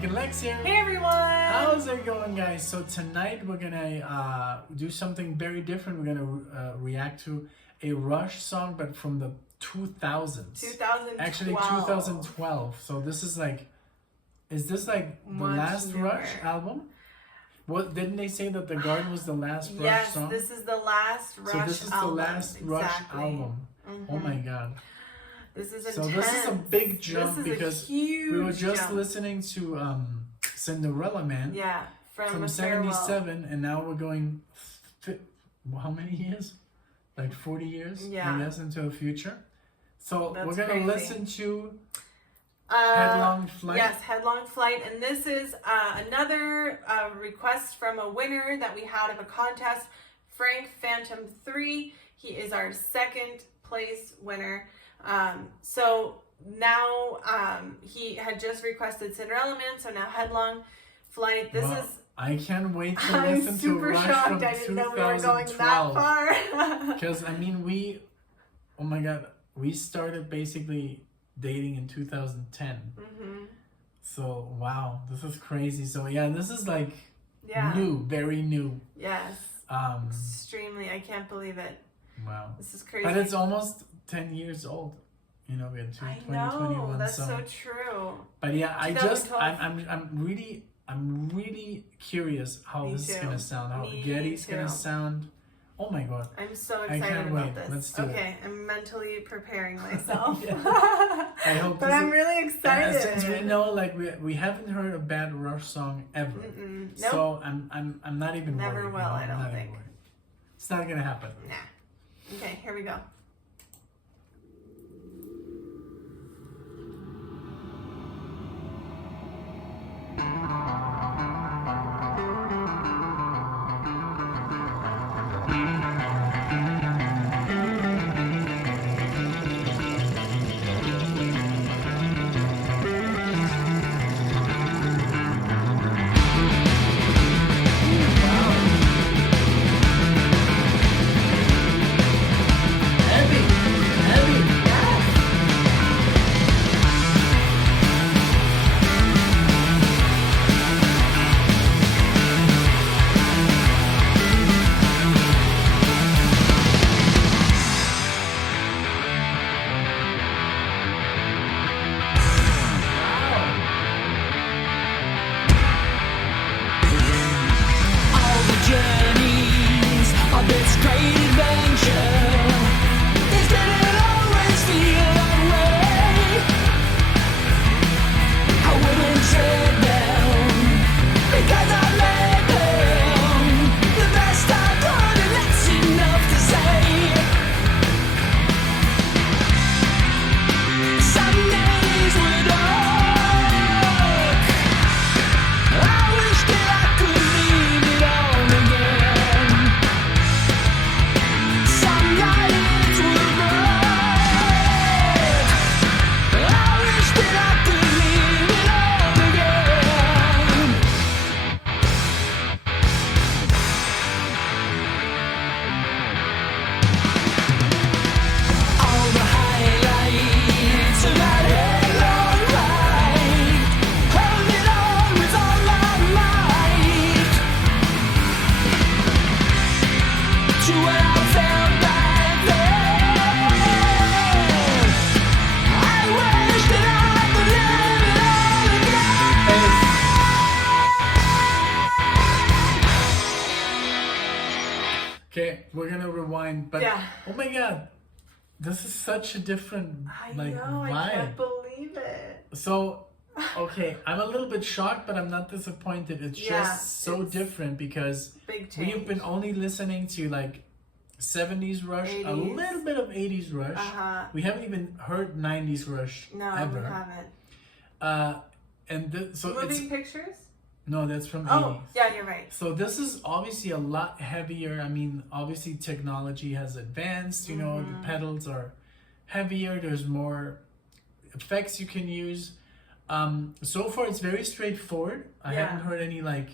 Nick and Lex here. Hey everyone! How's it going, guys? So tonight we're gonna do something very different. We're gonna react to a Rush song, but from the 2000s. 2012. Actually, 2012. So this is like, is this like the last newer. Rush album? What didn't they say that The Garden was the last Rush yes, song? this is the last Rush album. So this is the last Rush album. Oh my god. This is So intense. this is a big jump because we were just jump. listening to Cinderella Man. Yeah, from '77, and now we're going how many years? Like 40 years, yeah. I guess, into the future. So That's we're gonna crazy. listen to Headlong Flight. Yes, Headlong Flight, and this is another request from a winner that we had of a contest, Frank Phantom 3. He is our second place winner. So now he had just requested Cinderella Man, so now Headlong Flight. This is. I can't wait to I'm listen to super Rush shocked. from I didn't know we were going that far. Because I mean, oh my god, we started basically dating in 2010. So wow, this is crazy. So yeah, this is like new, very new. Yes. Extremely. I can't believe it. Wow. This is crazy. But it's almost 10 years old. You know, we're in 2021. I know, that's so true. But yeah, I'm really curious how this is gonna sound, how Getty's gonna sound. Oh my god. I'm so excited about wait. this. Let's do it. I'm mentally preparing myself. I hope but I'm really excited. Since we know, like, we haven't heard a bad Rush song ever. Nope. So I'm not even worried. Never will, I don't think. It's not gonna happen. Nah. Okay, here we go. Okay, we're gonna rewind, but oh my god, this is such a different vibe. I can't believe it. So, okay, I'm a little bit shocked, but I'm not disappointed. It's just so different because we've been only listening to like 70s Rush, 80s. a little bit of 80s Rush. We haven't even heard 90s Rush ever. No, we haven't. And so Moving Pictures? No, that's from 80s. Oh, yeah, you're right. So this is obviously a lot heavier. I mean, obviously technology has advanced, you know, the pedals are heavier, there's more effects you can use. So far it's very straightforward. I haven't heard any like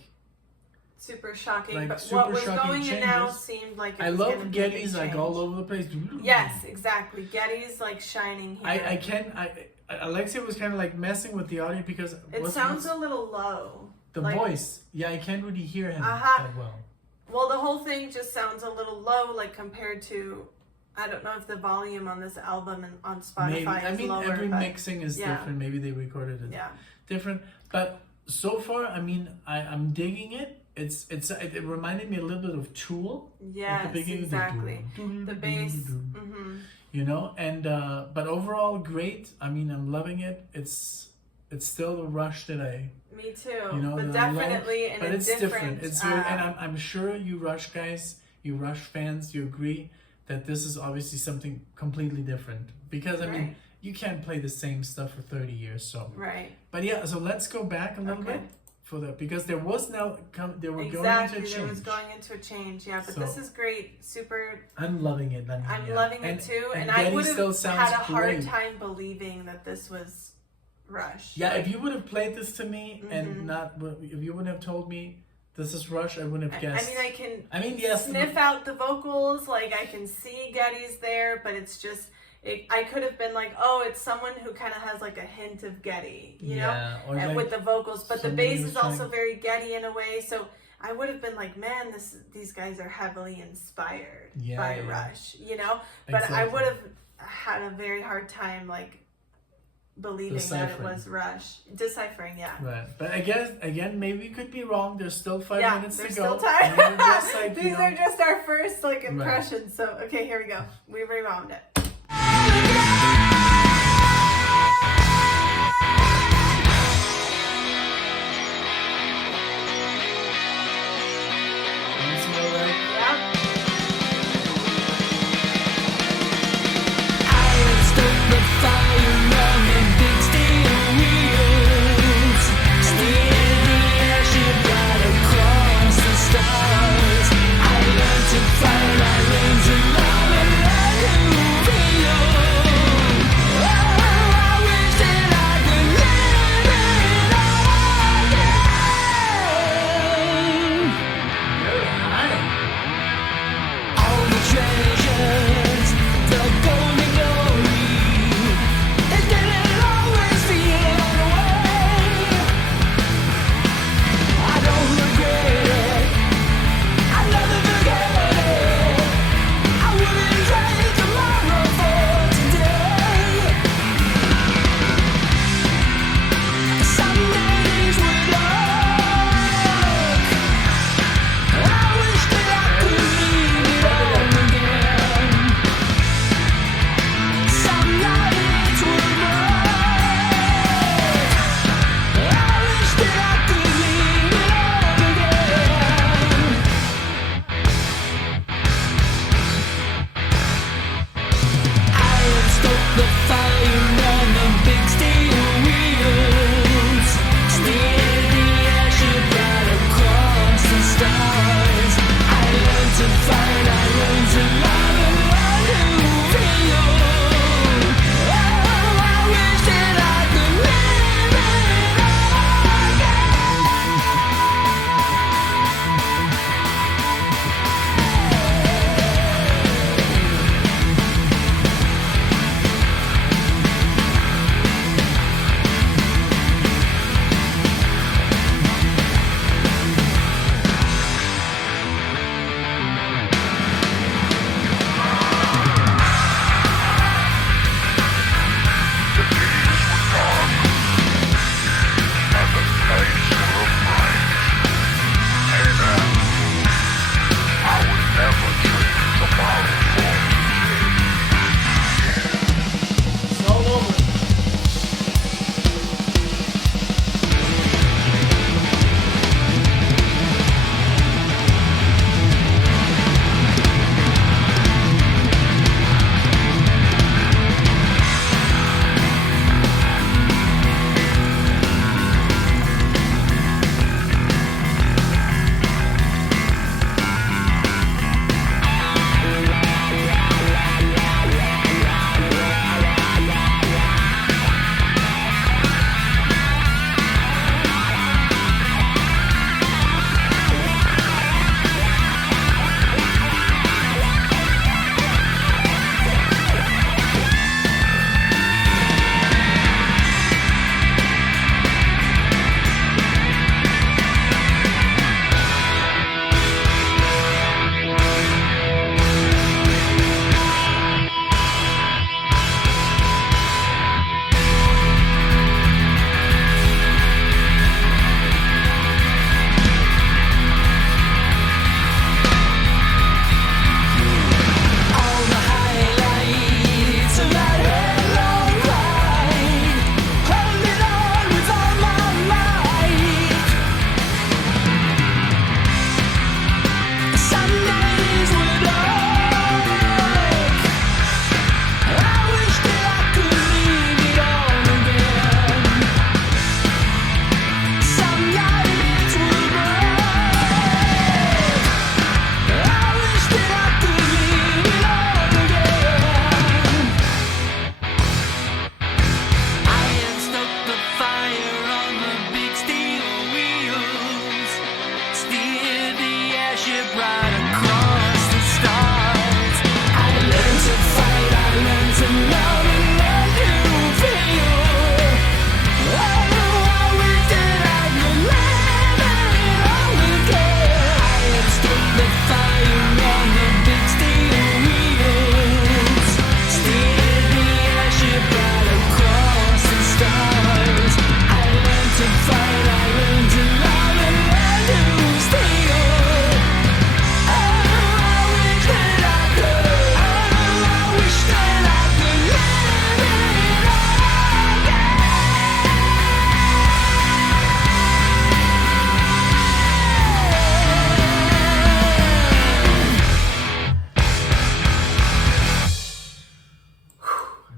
super shocking. Like, but super what was shocking going in now changes. seemed like it I was gonna love be a big Getty's like change. all over the place. Yes, exactly. Getty's like shining here. Alexia was kind of like messing with the audio because It sounds a little low. The like, voice. Yeah, I can't really hear him Uh-huh. that well. Well, the whole thing just sounds a little low, like compared to, I don't know if the volume on this album and on Spotify Maybe. is I mean, lower. every but mixing is yeah. different. Maybe they recorded it Yeah. different. But so far, I mean, I'm digging it. It reminded me a little bit of Tool. Yes, at the beginning, exactly. The bass. Mm-hmm. You know, and but overall great. I mean, I'm loving it. It's still the Rush that I. Me too. You know, but that I love, definitely in but a it's different. It's really, and I'm sure you Rush guys, you Rush fans, you agree that this is obviously something completely different because I mean you can't play the same stuff for 30 years. So right. But yeah, so let's go back a little bit for that because there was now they were exactly, going into a change. There was going into a change. Yeah, but So, this is great. Super. I'm loving it. I'm loving it too, and I Getty would still have sounds had a hard great. time believing that this was Rush. Yeah, if you would have played this to me and Mm-hmm. not, if you wouldn't have told me this is Rush, I wouldn't have guessed. I mean, yes, sniff out the vocals, like I can see Getty's there, but it's just, I could have been like, oh, it's someone who kind of has like a hint of Getty, you know, or and like with the vocals, but the somebody bass was is also trying- very Getty in a way, so I would have been like, man, these guys are heavily inspired by Rush, you know, but I Exactly. would have had a very hard time like believing that it was Rush. Deciphering, yeah. Right, but I guess again, maybe we could be wrong. There's still 5 minutes to there's go. still time. And we're just like, These are just our first like Right. impressions. So okay, here we go. We rewound it. Once more, right? Yeah.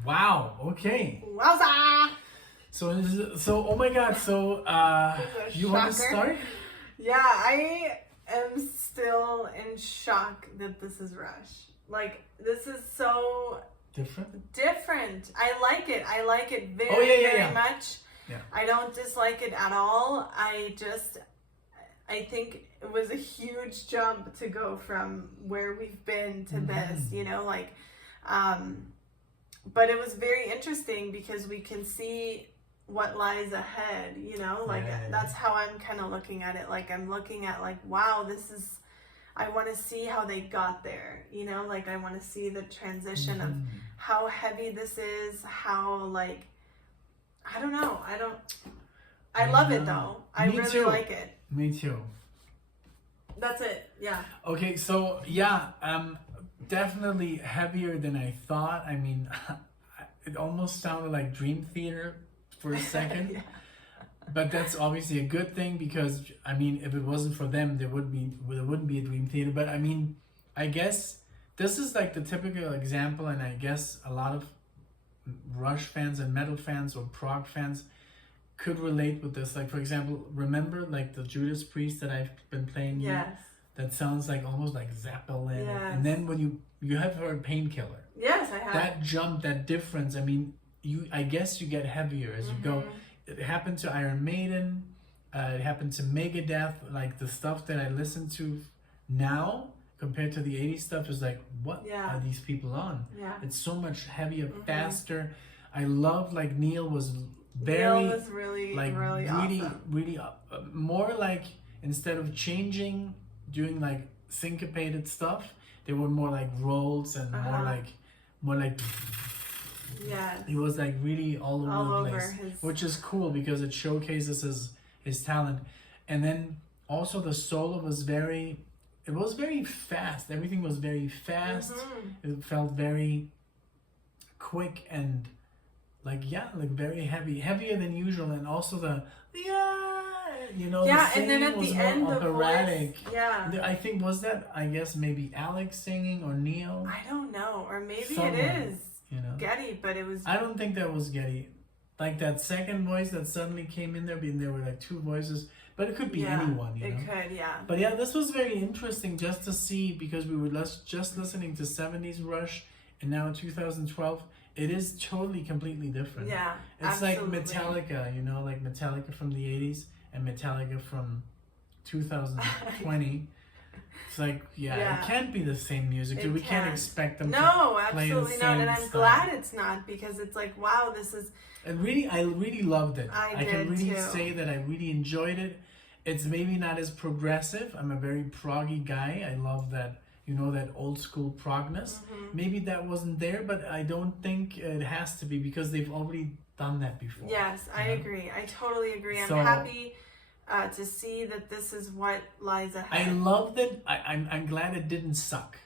Wow. Okay. Wowza! So oh my God. So you want to start? Yeah, I am still in shock that this is Rush. Like, this is so different. I like it. I like it very much. Yeah. I don't dislike it at all. I think it was a huge jump to go from where we've been to this, you know, like, but it was very interesting because we can see what lies ahead, you know, like that's how I'm kind of looking at it. Like, I'm looking at like, wow, I want to see how they got there, you know, like I want to see the transition of how heavy this is, how, like, I don't know. I love it though. I really like it. Me too. That's it. Yeah. Okay, so yeah, definitely heavier than I thought. I mean, it almost sounded like Dream Theater for a second. Yeah. But that's obviously a good thing because I mean, if it wasn't for them, there wouldn't be a Dream Theater. But I mean, I guess this is like the typical example, and I guess a lot of Rush fans and metal fans or prog fans could relate with this. Like, for example, remember like the Judas Priest that I've been playing? Yes. That sounds like almost like Zeppelin. Yes. And then when you have heard Painkiller. Yes, I have. That jump, that difference. I mean, I guess you get heavier as you go. It happened to Iron Maiden. It happened to Megadeth. Like, the stuff that I listen to now compared to the 80s stuff is like, what are these people on? Yeah. It's so much heavier, faster. I love, like, Neil was really awesome. Really more like, instead of changing, doing like syncopated stuff, they were more like rolls and more like yeah. He was like really all over the place, which is cool because it showcases his talent. And then also the solo was very fast. Everything was very fast. It felt very quick and like very heavier than usual. And also the the and then at the end the voice, I think I guess maybe Alex singing or Neil. I don't know, or maybe it is Getty, but it was. I don't think that was Getty. Like that second voice that suddenly came in there, being there were like two voices, but it could be anyone. It could, yeah. But yeah, this was very interesting just to see because we were just listening to 70s Rush, and now in 2012. It is totally, completely different. Yeah, it's absolutely. Like Metallica, like Metallica from the 80s and Metallica from 2020. It's like, it can't be the same music. We can't expect them to play the same not. And I'm glad it's not because it's like, wow, this is... I really loved it. I can really say that I really enjoyed it. It's maybe not as progressive. I'm a very proggy guy. I love that. That old school progness. Maybe that wasn't there, but I don't think it has to be because they've already done that before. Yes, I agree. I totally agree. I'm happy to see that this is what lies ahead. I love that. I'm glad it didn't suck.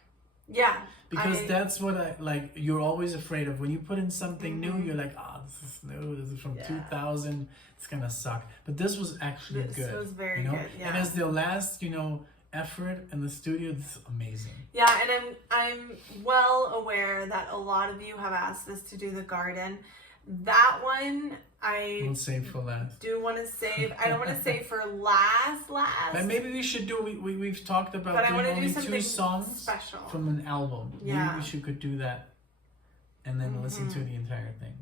Yeah. Because that's what I like. You're always afraid of when you put in something new. You're like, this is new. This is from 2000. It's gonna suck. But this was actually good. This was very good. Yeah. And as the last, effort in the studio, it's amazing. Yeah, and I'm well aware that a lot of you have asked us to do the garden. That one we'll save for last. Do want to save. I don't want to save for last. But maybe we should do. We've talked about doing only 2 songs special from an album. Yeah. Maybe we could do that, and then listen to the entire thing.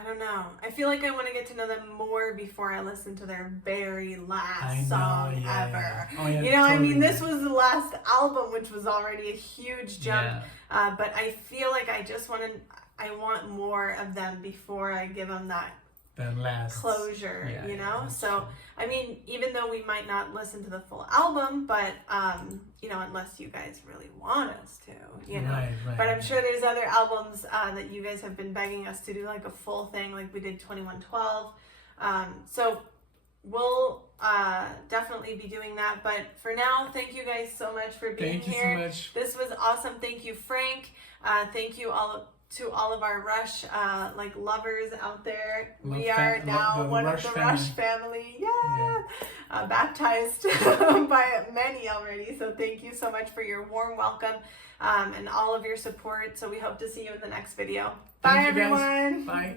I don't know. I feel like I want to get to know them more before I listen to their very last song ever. Oh, yeah, totally. I mean, this was the last album, which was already a huge jump. Yeah. But I feel like I want more of them before I give them that last closure, So, I mean, even though we might not listen to the full album, but, unless you guys really want us to, Right, but I'm sure there's other albums that you guys have been begging us to do like a full thing, like we did 2112. So we'll definitely be doing that. But for now, thank you guys so much for being here. Thank you so much. This was awesome. Thank you, Frank. Thank you all to all of our Rush like lovers out there. Love We are now one of the Rush family. Yeah. Baptized by many already. So thank you so much for your warm welcome and all of your support. So we hope to see you in the next video. Bye, everyone. Bye.